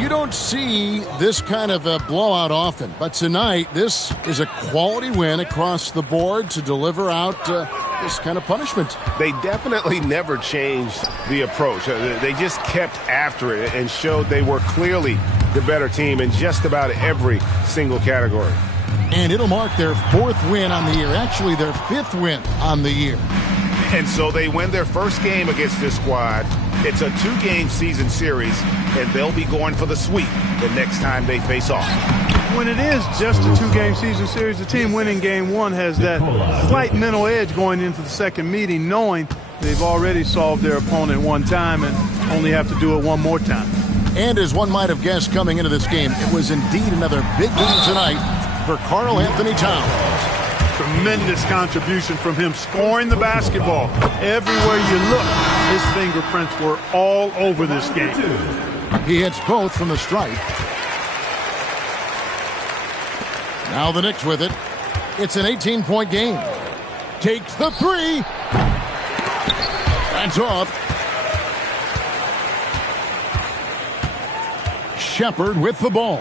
You don't see this kind of a blowout often, but tonight this is a quality win across the board to deliver out this kind of punishment. They definitely never changed the approach. They just kept after it and showed they were clearly the better team in just about every single category. And it'll mark their 4th win on the year, actually their 5th win on the year. And so they win their first game against this squad. It's a 2-game season series, and they'll be going for the sweep the next time they face off. When it is just a 2-game season series, the team winning game 1 has that slight mental edge going into the second meeting, knowing they've already solved their opponent one time and only have to do it one more time. And as one might have guessed coming into this game, it was indeed another big game tonight for Karl Anthony Towns. Tremendous contribution from him, scoring the basketball. Everywhere you look, his fingerprints were all over this game. He hits both from the stripe. Now the Knicks with it. It's an 18-point game. Takes the 3. That's off. Shepard with the ball.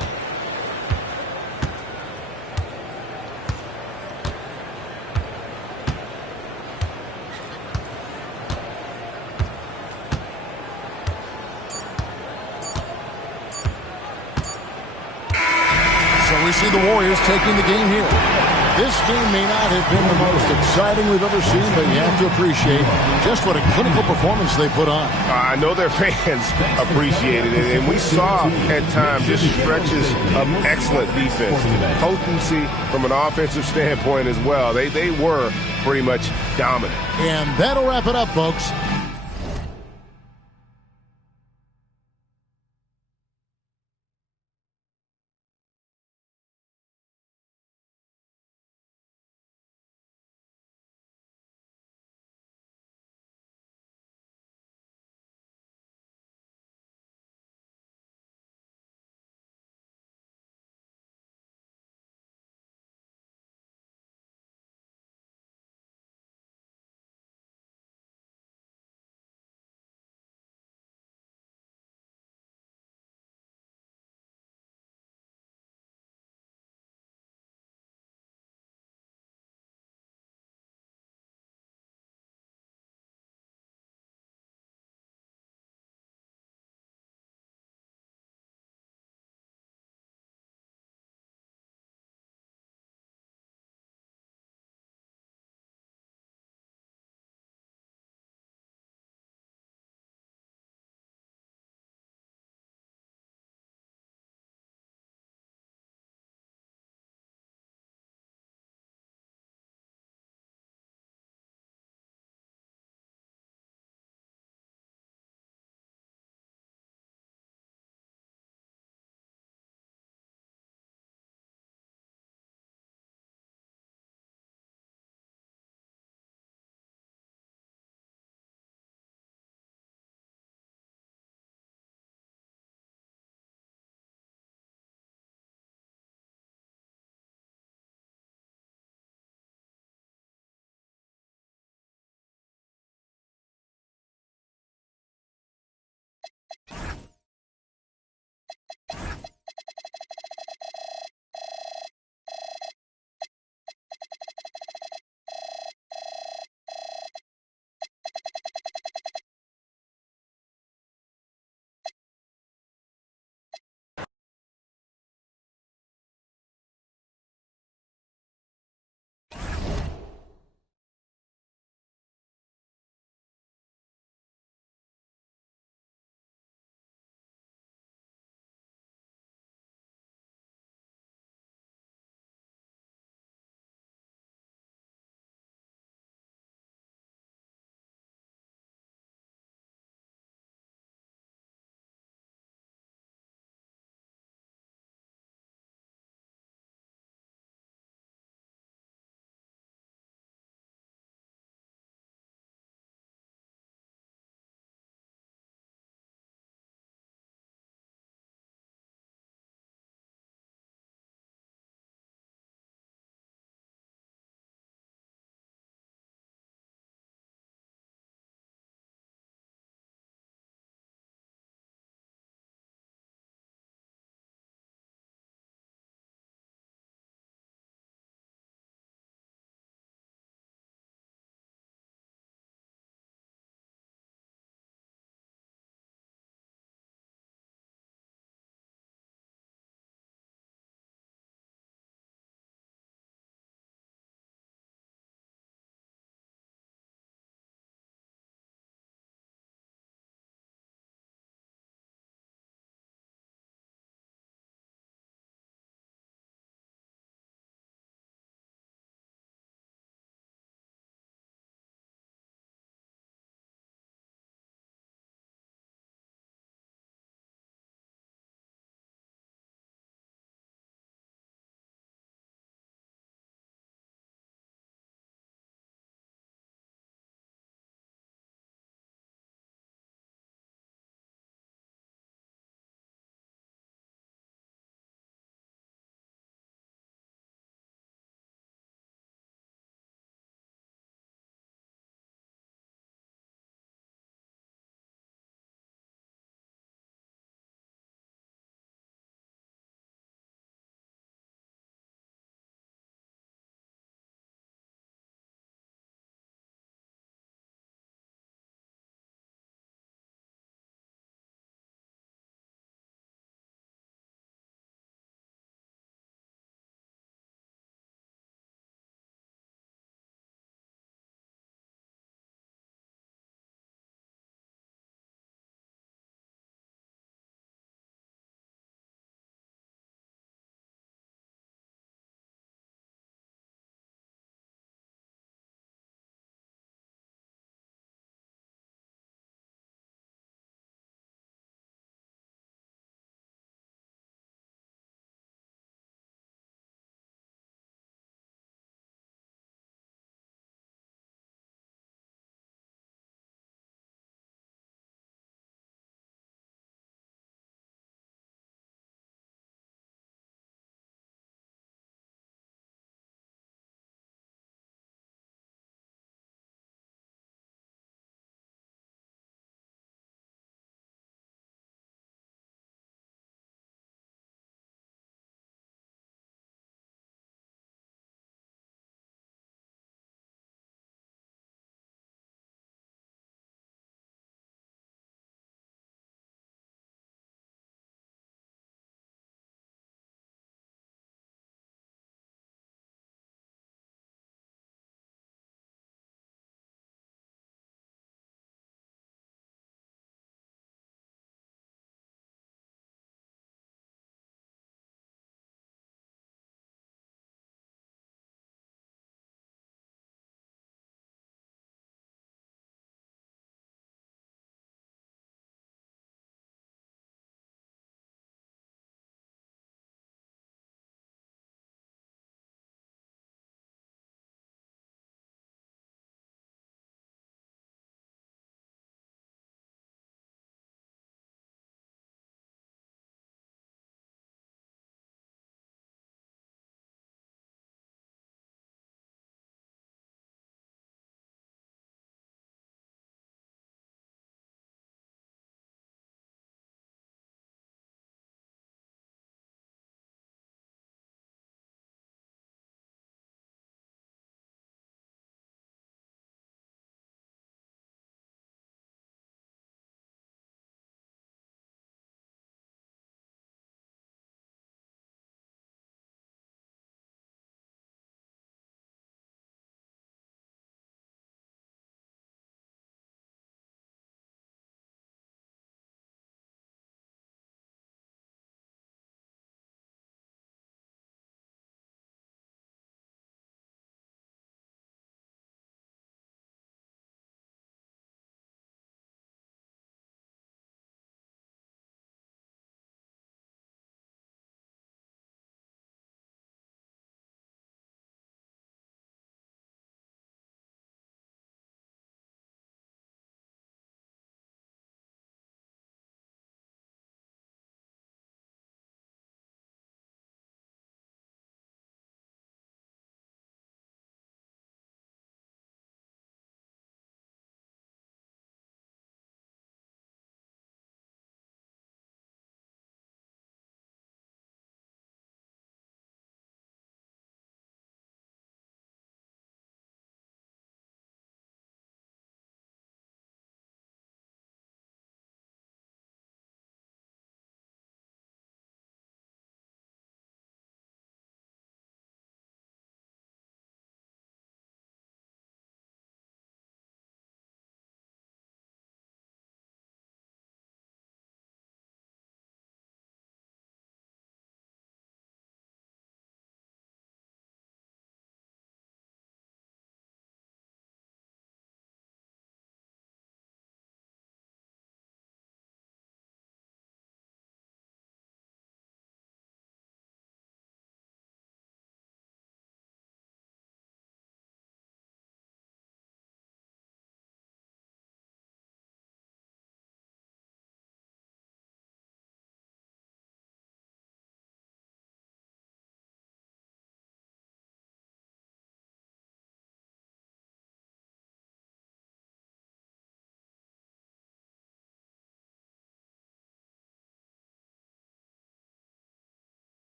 we see the Warriors taking the game here. This game may not have been the most exciting we've ever seen, but you have to appreciate just what a clinical performance they put on. I know their fans appreciated it, and we saw at times just stretches of excellent defense, potency from an offensive standpoint as well. They were pretty much dominant. And that'll wrap it up, folks.